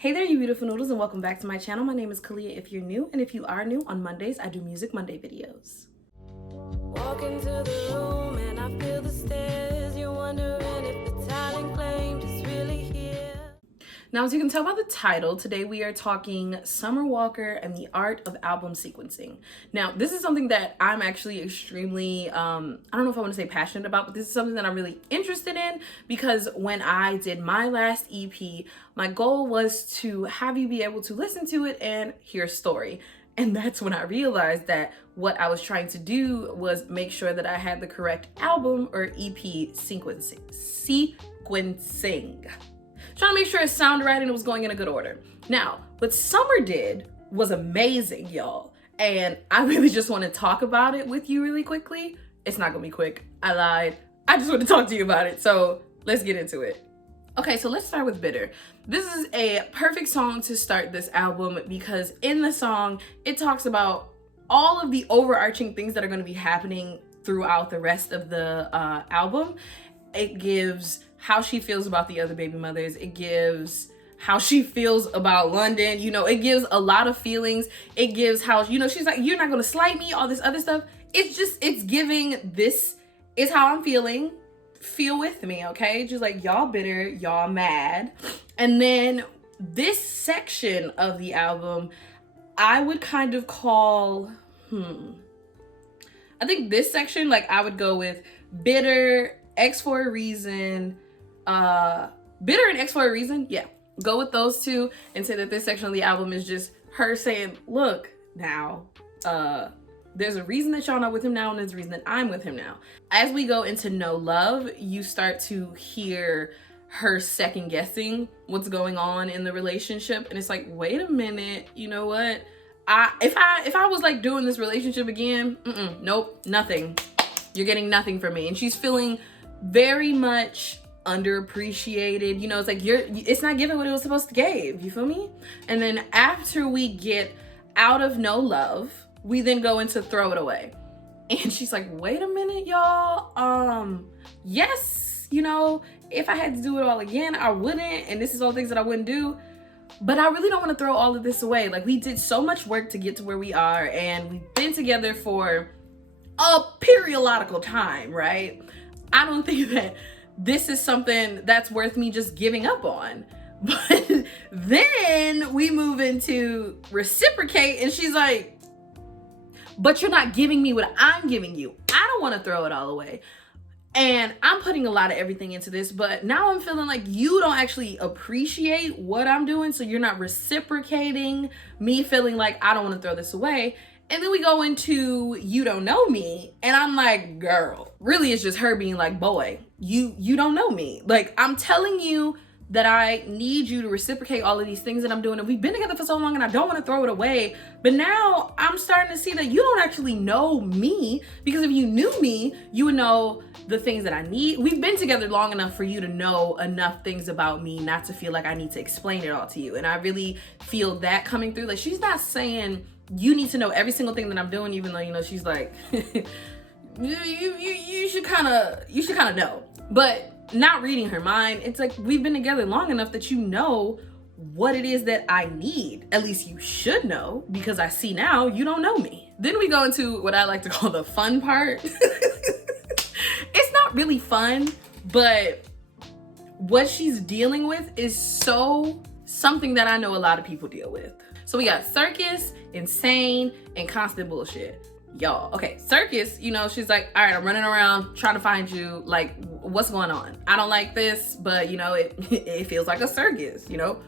Hey there, you beautiful noodles, and welcome back to my channel. My name is Kalieha if you're new, and if you are new, on Mondays I do Music Monday videos. Walk into the room and I feel the stares. You're wondering if the talent claimed is really here. Now, as you can tell by the title, today we are talking Summer Walker and the art of album sequencing. Now, this is something that I'm actually extremely, I don't know if I want to say passionate about, but this is something that I'm really interested in because when I did my last EP, my goal was to have you be able to listen to it and hear a story. And that's when I realized that what I was trying to do was make sure that I had the correct album or EP sequencing. Trying to make sure it sounded right and it was going in a good order. Now, what Summer did was amazing, y'all. And I really just want to talk about it with you really quickly. It's not gonna be quick. I lied. I just want to talk to you about it. So let's get into it. Okay, so let's start with Bitter. This is a perfect song to start this album because in the song, it talks about all of the overarching things that are going to be happening throughout the rest of the album. It gives how she feels about the other baby mothers. It gives how she feels about London. You know, it gives a lot of feelings. It gives how, you know, she's like, you're not going to slight me, all this other stuff. It's giving, this is how I'm feeling. Feel with me, okay? Just like, y'all bitter, y'all mad. And then this section of the album, I would kind of call, I think this section, like, I would go with Bitter, X for a Reason, Bitter and X for a Reason, yeah. Go with those two and say that this section of the album is just her saying, look, now, there's a reason that y'all not with him now, and there's a reason that I'm with him now. As we go into No Love, you start to hear her second guessing what's going on in the relationship, and it's like, wait a minute, you know what? If I was like doing this relationship again, nope, nothing. You're getting nothing from me. And she's feeling very much underappreciated. You know, it's like it's not giving what it was supposed to give. You feel me? And then after we get out of No Love, we then go into Throw It Away. And she's like, wait a minute, y'all. Yes, you know, if I had to do it all again, I wouldn't. And this is all things that I wouldn't do. But I really don't want to throw all of this away. Like, we did so much work to get to where we are. And we've been together for a periodical time, right? I don't think that this is something that's worth me just giving up on. But then we move into Reciprocate. And she's like, but you're not giving me what I'm giving you. I don't want to throw it all away. And I'm putting a lot of everything into this, but now I'm feeling like you don't actually appreciate what I'm doing. So you're not reciprocating me feeling like I don't want to throw this away. And then we go into You Don't Know Me. And I'm like, girl, really it's just her being like, boy, you don't know me. Like, I'm telling you that I need you to reciprocate all of these things that I'm doing. And we've been together for so long and I don't want to throw it away. But now I'm starting to see that you don't actually know me, because if you knew me, you would know the things that I need. We've been together long enough for you to know enough things about me not to feel like I need to explain it all to you. And I really feel that coming through. Like, she's not saying you need to know every single thing that I'm doing, even though, you know, she's like, you should kind of know. But not reading her mind, it's like, we've been together long enough that you know what it is that I need. At least you should know, because I see now you don't know me. Then we go into what I like to call the fun part. It's not really fun, but what she's dealing with is something that I know a lot of people deal with. So we got Circus, Insane, and Constant Bullshit. Y'all, okay, Circus, you know, she's like, all right, I'm running around trying to find you. Like, what's going on? I don't like this, but, you know, it feels like a circus, you know,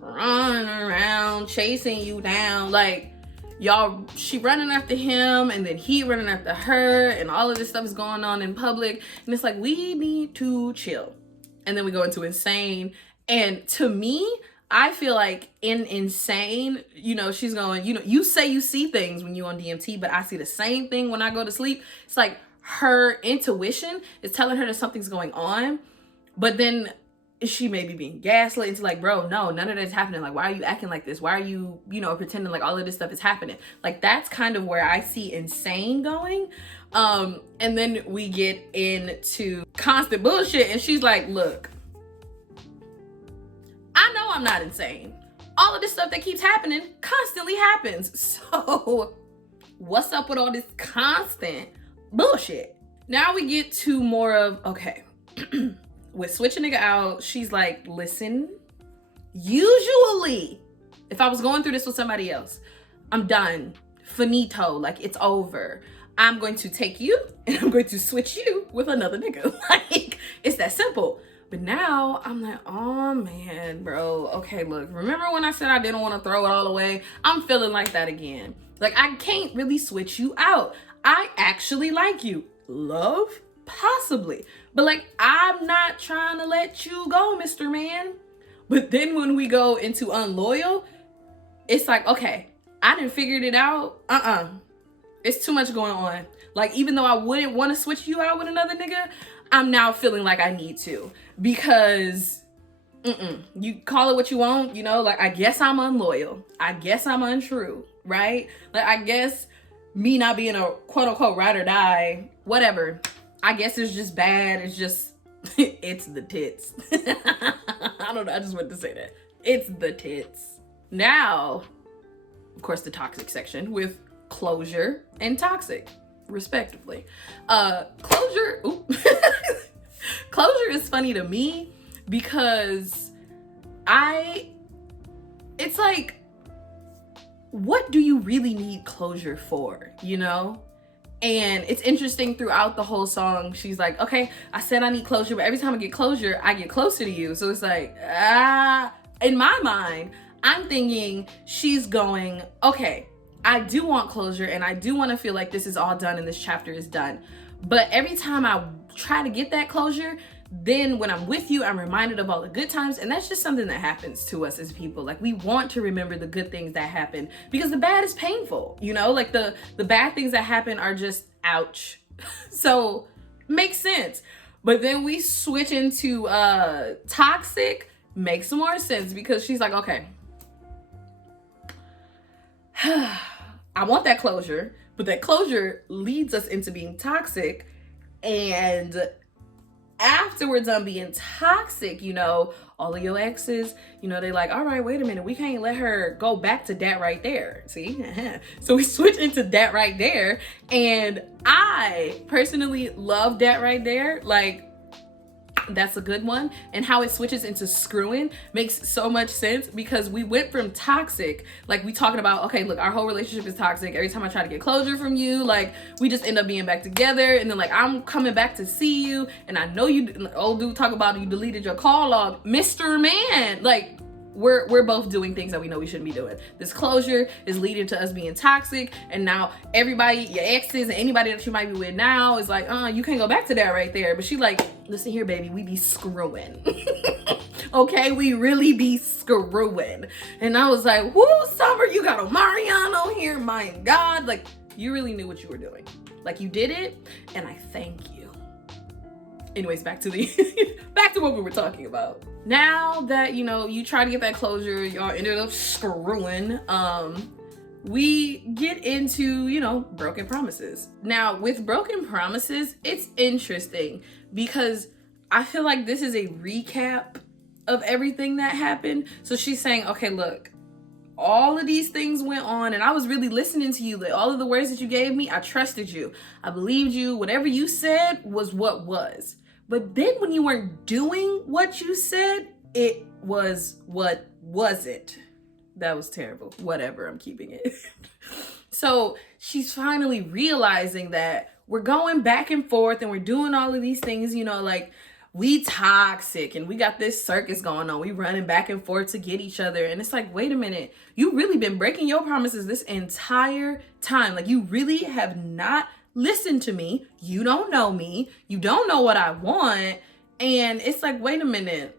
running around, chasing you down. Like, y'all, she running after him, and then he running after her, and all of this stuff is going on in public. And it's like, we need to chill. And then we go into Insane. And to me, I feel like in Insane, you know, she's going, you know, you say you see things when you on DMT, but I see the same thing when I go to sleep. It's like her intuition is telling her that something's going on, but then she may be being gaslit into like, bro, no, none of that's happening. Like, why are you acting like this? Why are you, you know, pretending like all of this stuff is happening? Like, that's kind of where I see Insane going. And then we get into Constant Bullshit, and she's like, look, I know I'm not insane, all of this stuff that keeps happening constantly happens. So what's up with all this constant bullshit? Now we get to more of, okay, with switching nigga out, she's like, listen, usually if I was going through this with somebody else, I'm done, finito, like it's over. I'm going to take you and I'm going to switch you with another nigga. Like, it's that simple. But now I'm like, oh man, bro. Okay, look, remember when I said I didn't want to throw it all away? I'm feeling like that again. Like, I can't really switch you out. I actually like you. Love? Possibly. But like, I'm not trying to let you go, Mr. Man. But then when we go into unloyal, it's like, okay, I done figured it out. It's too much going on. Like, even though I wouldn't want to switch you out with another nigga, I'm now feeling like I need to. Because, you call it what you want, you know? Like, I guess I'm unloyal. I guess I'm untrue, right? Like, I guess me not being a quote-unquote ride or die, whatever. I guess it's just bad. It's just, it's the tits. I don't know. I just wanted to say that. It's the tits. Now, of course, the toxic section with closure and toxic, respectively. Closure is funny to me because it's like, what do you really need closure for, you know? And it's interesting throughout the whole song, she's like, okay, I said I need closure, but every time I get closure, I get closer to you. So it's like, in my mind, I'm thinking she's going, okay, I do want closure and I do want to feel like this is all done and this chapter is done. But every time I try to get that closure, then when I'm with you, I'm reminded of all the good times. And that's just something that happens to us as people. Like, we want to remember the good things that happen because the bad is painful, you know? Like, the bad things that happen are just ouch. So, makes sense. But then we switch into toxic, makes some more sense because she's like, okay, I want that closure, but that closure leads us into being toxic. And afterwards, I'm being toxic, you know, all of your exes, you know, they like, all right, wait a minute, we can't let her go back to that right there. See? So we switch into that right there. And I personally love that right there. Like, that's a good one. And how it switches into screwing makes so much sense because we went from toxic, like we talking about, okay, look, our whole relationship is toxic. Every time I try to get closure from you, like we just end up being back together. And then like, I'm coming back to see you. And I know you, old dude talk about you deleted your call log, Mr. Man. Like, we're both doing things that we know we shouldn't be doing. This closure is leading to us being toxic. And now everybody, your exes and anybody that you might be with now is like, you can't go back to that right there. But she like, listen here, baby, we be screwing. Okay, we really be screwing. And I was like, whoo, Summer, you got Omarion here, my God. Like, you really knew what you were doing. Like, you did it, and I thank you. Anyways, back to what we were talking about. Now that, you know, you try to get that closure, y'all ended up screwing, we get into, you know, broken promises. Now, with broken promises, it's interesting because I feel like this is a recap of everything that happened. So she's saying, okay, look, all of these things went on and I was really listening to you. Like, all of the words that you gave me, I trusted you. I believed you. Whatever you said was what was. But then when you weren't doing what you said, it was what wasn't. That was terrible. Whatever, I'm keeping it. So she's finally realizing that we're going back and forth and we're doing all of these things, you know, like we toxic and we got this circus going on. We running back and forth to get each other. And it's like, wait a minute, you really been breaking your promises this entire time. Like, you really have not listened to me. You don't know me. You don't know what I want. And it's like, wait a minute.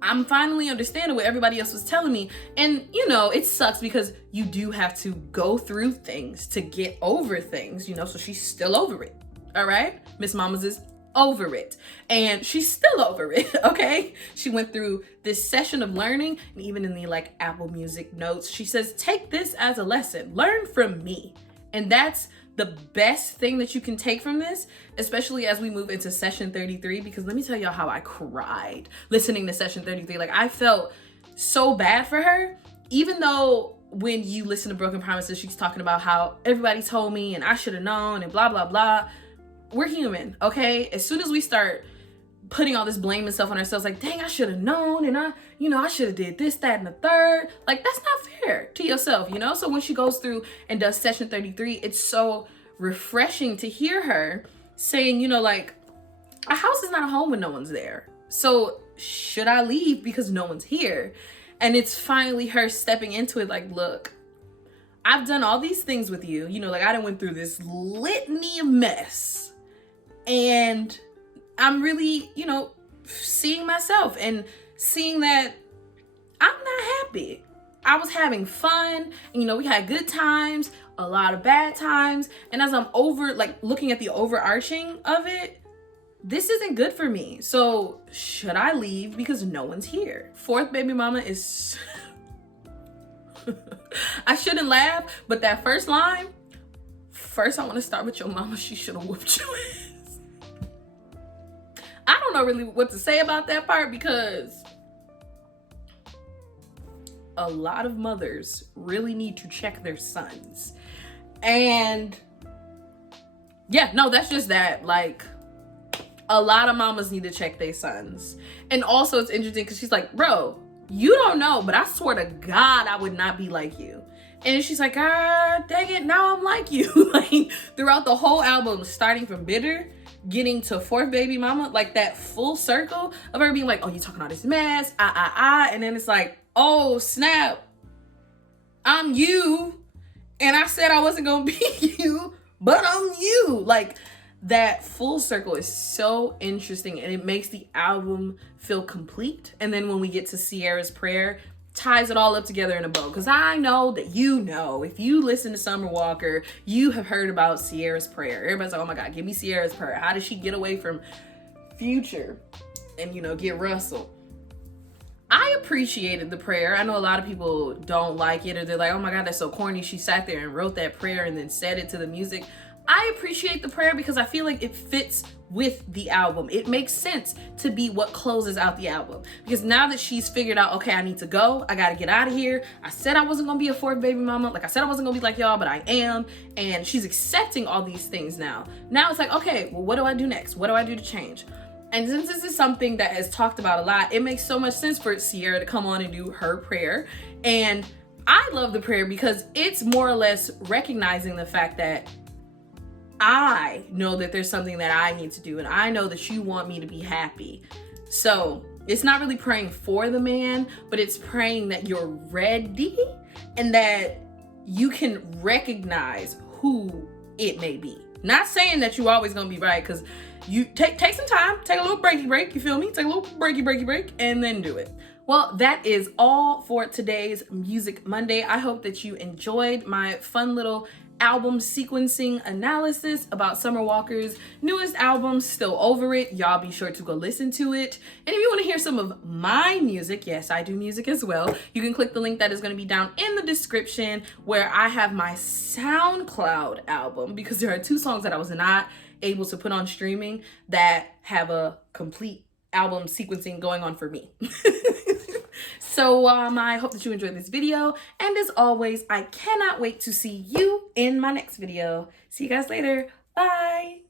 I'm finally understanding what everybody else was telling me. And, you know, it sucks because you do have to go through things to get over things, you know, so she's still over it. All right? Miss Mamas is over it. And she's still over it, okay? She went through this session of learning, and even in the, like, Apple Music notes, she says, take this as a lesson. Learn from me. And that's the best thing that you can take from this, especially as we move into session 33, because let me tell y'all how I cried listening to session 33. Like, I felt so bad for her, even though when you listen to Broken Promises, she's talking about how everybody told me and I should have known and blah, blah, blah. We're human, okay? As soon as we start putting all this blame and stuff on ourselves, like, dang, I should have known, and I should have did this, that, and the third. Like, that's not fair to yourself, you know? So when she goes through and does session 33, it's so refreshing to hear her saying, you know, like, a house is not a home when no one's there. So should I leave because no one's here? And it's finally her stepping into it, like, look, I've done all these things with you. You know, like, I done went through this litany of mess. And I'm really, you know, seeing myself and seeing that I'm not happy. I was having fun, and, you know, we had good times, a lot of bad times. And as I'm looking at the overarching of it, this isn't good for me. So should I leave because no one's here? Fourth baby mama is, I shouldn't laugh, but that first line, first I want to start with your mama, she should have whooped your ass. I don't know really what to say about that part, because a lot of mothers really need to check their sons. And yeah, no, that's just that. Like, a lot of mamas need to check their sons. And also it's interesting because she's like, bro, you don't know, but I swear to God, I would not be like you. And she's like, ah, dang it, now I'm like you. Like, throughout the whole album, starting from Bitter, getting to Fourth Baby Mama, like that full circle of her being like, oh, you talking all this mess, and then it's like, oh, snap, I'm you. And I said I wasn't gonna be you, but I'm you. Like, that full circle is so interesting, and it makes the album feel complete. And then when we get to Sierra's prayer, ties it all up together in a bow. Because I know that, you know, if you listen to Summer Walker, you have heard about Sierra's prayer. Everybody's like, oh my God, give me Sierra's prayer. How does she get away from Future and, you know, get Russell? I appreciated the prayer. I know a lot of people don't like it, or they're like, oh my God, that's so corny. She sat there and wrote that prayer and then said it to the music. I appreciate the prayer because I feel like it fits with the album. It makes sense to be what closes out the album. Because now that she's figured out, okay, I need to go, I gotta get out of here. I said I wasn't gonna be a fourth baby mama. Like, I said I wasn't gonna be like y'all, but I am. And she's accepting all these things now. Now it's like, okay, well, what do I do next? What do I do to change? And since this is something that is talked about a lot, it makes so much sense for Sierra to come on and do her prayer. And I love the prayer because it's more or less recognizing the fact that I know that there's something that I need to do, and I know that you want me to be happy. So it's not really praying for the man, but it's praying that you're ready and that you can recognize who it may be. Not saying that you're always gonna be right, because you take some time, take a little breaky break, you feel me? Take a little breaky break, and then do it. Well, that is all for today's Music Monday. I hope that you enjoyed my fun little album sequencing analysis about Summer Walker's newest album, Still Over It. Y'all be sure to go listen to it. And if you want to hear some of my music, yes, I do music as well, you can click the link that is going to be down in the description, where I have my SoundCloud album, because there are 2 songs that I was not able to put on streaming that have a complete album sequencing going on for me. So I hope that you enjoyed this video, and as always, I cannot wait to see you in my next video. See you guys later. Bye.